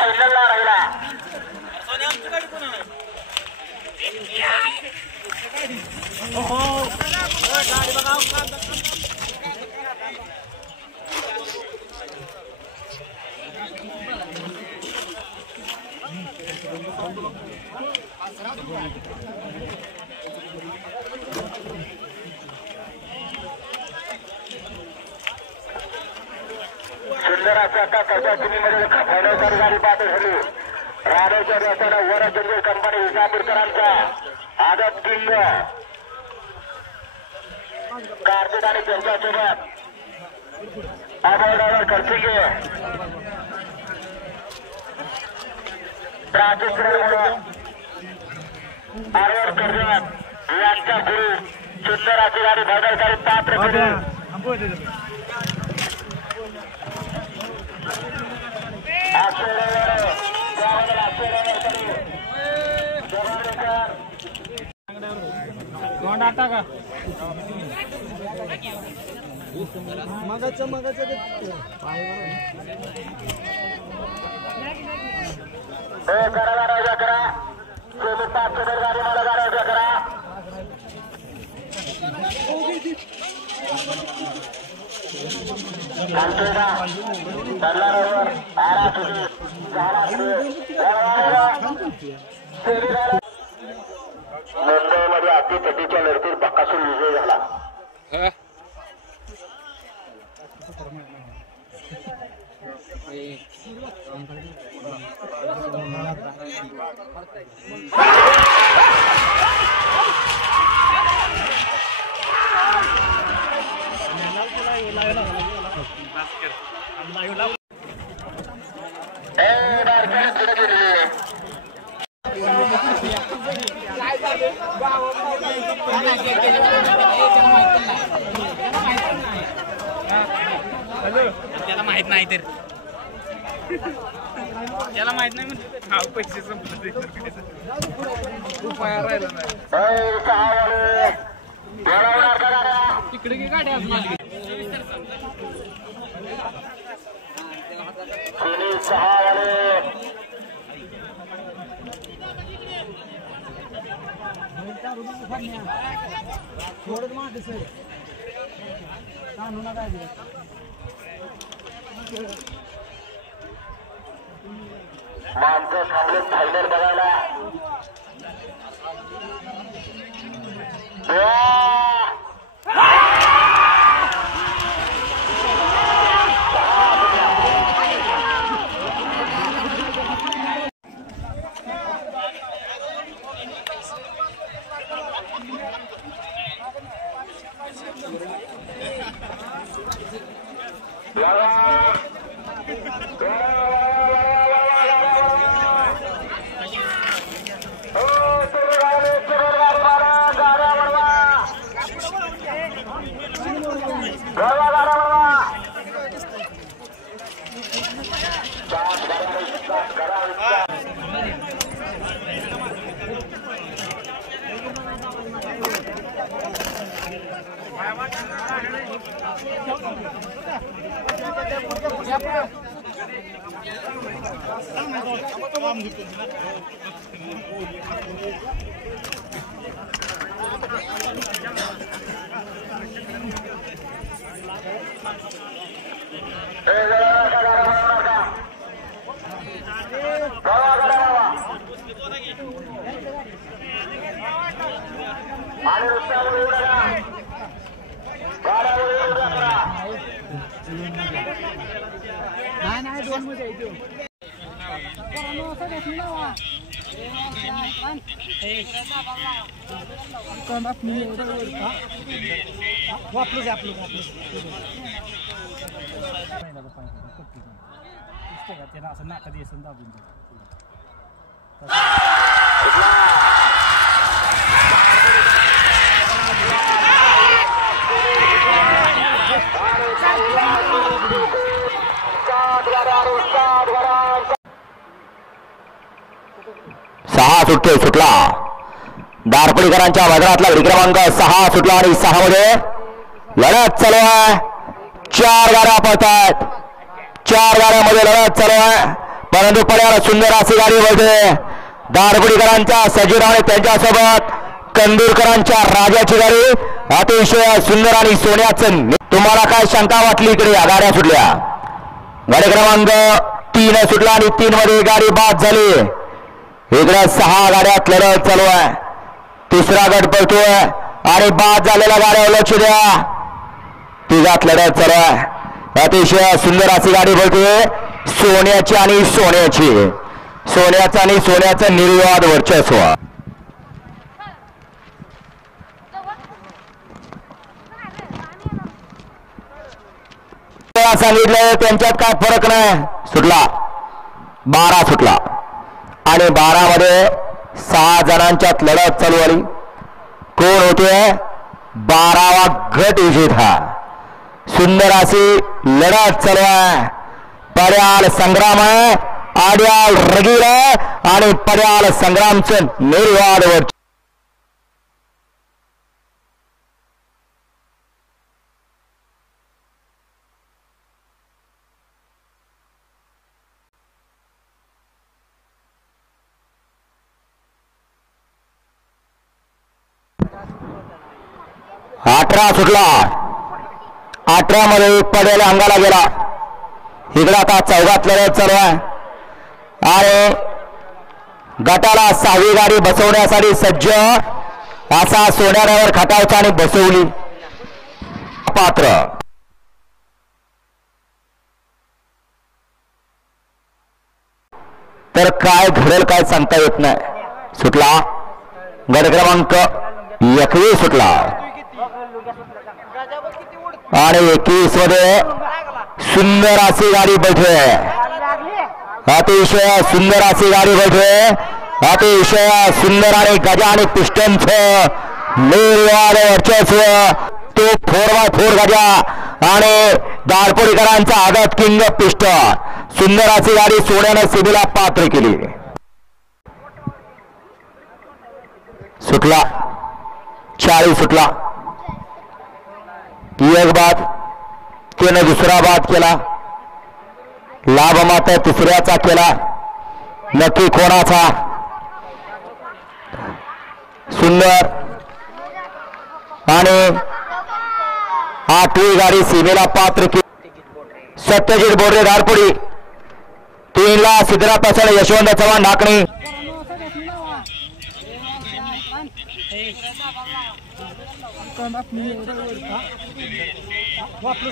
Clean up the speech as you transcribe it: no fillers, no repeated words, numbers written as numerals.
फायनलला राहिला. सुंदर असा कशा टीममध्ये फायनल गाडी पात्र झाली. राधाच्या रस्त्याला वरचंद्र कंपनी विजापूरकरांचा आदत किंग कार्तिक आणि त्यांच्यासोबत अभयडावर खर्चिंगे ट्रॅफिक आरवर कर्जत यांच्या गुरु सुंदर अशी गाडी फायनलसाठी पात्र ठरली. आता का मगाचं करा राजा करा सोबत 500 गाडी मला राजा करा. मुंबईमध्ये अतितटीच्या लढतीत बकासूर विजय झाला. त्याला माहित नाही तर त्याला माहित नाही म्हणजे हा पैसे संपले उपाय राहिला नाही. तिकडे की गाडी अजून आली माणसं थांबले फायनल बघायला. सुटला दारपडीकरांच्या मैदानातला क्रमांक 6 सुटला आणि 6 मध्ये लढत चालू आहे. 4 गाड्या पळतात. 4 गाड्यामध्ये लढत चालू आहे. परंतु पड्याला सुंदर अशी गाडी वळते. दारगुडीकरांच्या सजीर आणि त्यांच्यासोबत कंदूरकरांच्या राजाची गाडी अतिशय सुंदर आणि सोन्याचं. तुम्हाला काय शंका वाटली इकडे या गाड्या सुटल्या. गाडी क्रमांक 3 सुटला आणि 3 मध्ये गाडी बाद झाली. इकडे 6 गाड्यात लढत चालू आहे. तिसरा गट पळतोय आणि बाद झालेल्या गाड्यावर लक्ष द्या. तिघात लढत चालू आहे. अतिशय सुंदर अशी गाडी पळतोय. सोन्याची आणि सोन्याची. सोन्याचं आणि सोन्याचं निर्विवाद वर्चस्व. सांगितलं त्यांच्यात काय फरक नाही. सुटला 12 सुटला आणि 12 मध्ये 6 जणांच्यात लढत चालू आली. कोण होते? 12वा गट विजेता. सुंदर अशी लढत चालू आहे. पड्याल संग्राम आहे. आड्याल रगीर आहे आणि पड्याल संग्रामचं निर्वाद वर्चस्व. 18 सुटला. 18 मध्ये पड्याला अंगाला गेला. इकडे आता चौघात लढत चालू आहे आणि गटाला 6वी गाडी बसवण्यासाठी सज्ज असा सोन्यावर खटावचा आणि बसवली पात्र. तर काय घडेल काय सांगता येत नाही. सुटला गट क्रमांक 21 सुटला आणि 21 मध्ये सुंदर अशी गाडी बैठे. अतिशय सुंदर अशी गाडी बैठे. अतिशय सुंदर आणि गजा आणि पिस्टनचं निर्वाद वर्चस्व. तो 4x4 गजा आणि दारपोडीकरांचा आदत किंग पिस्टन. सुंदर अशी गाडी सोन्यानं सिबीला पात्र केली. सुटला 40 सुटला. एक बाद त्यानं दुसरा बाद केला. लाभ मात्र तिसऱ्याचा केला. नक्की कोणाचा? सुंदर आणि 8वी गाडी सीमेला पात्र केली. सत्यजित बोर्डे धारपुडी. 3ला सिद्धराज पसळ, यशवंत चव्हाण ढाकणी. वापरू